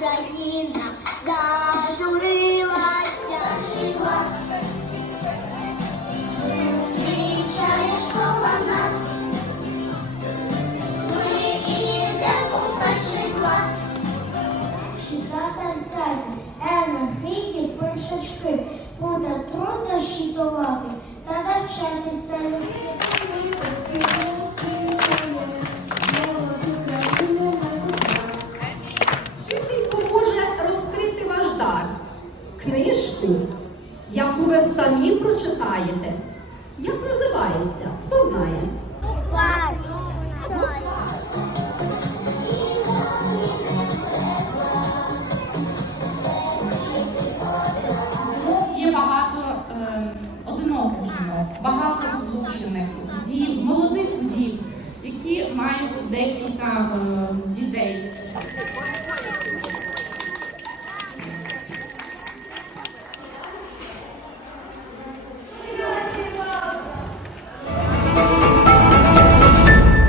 Україна зажурилася жива. Зустрічаєш коло нас, ми йдемо у перший клас. Шіка сальсазі, ена, війні, першачки, буде трудно щитувати та навчатися. Книжку, яку ви самі прочитаєте. Як називається? Хто знає? Є багато е, одиноких жінок, багато розлучених дів, молодих дів, які мають декілька е.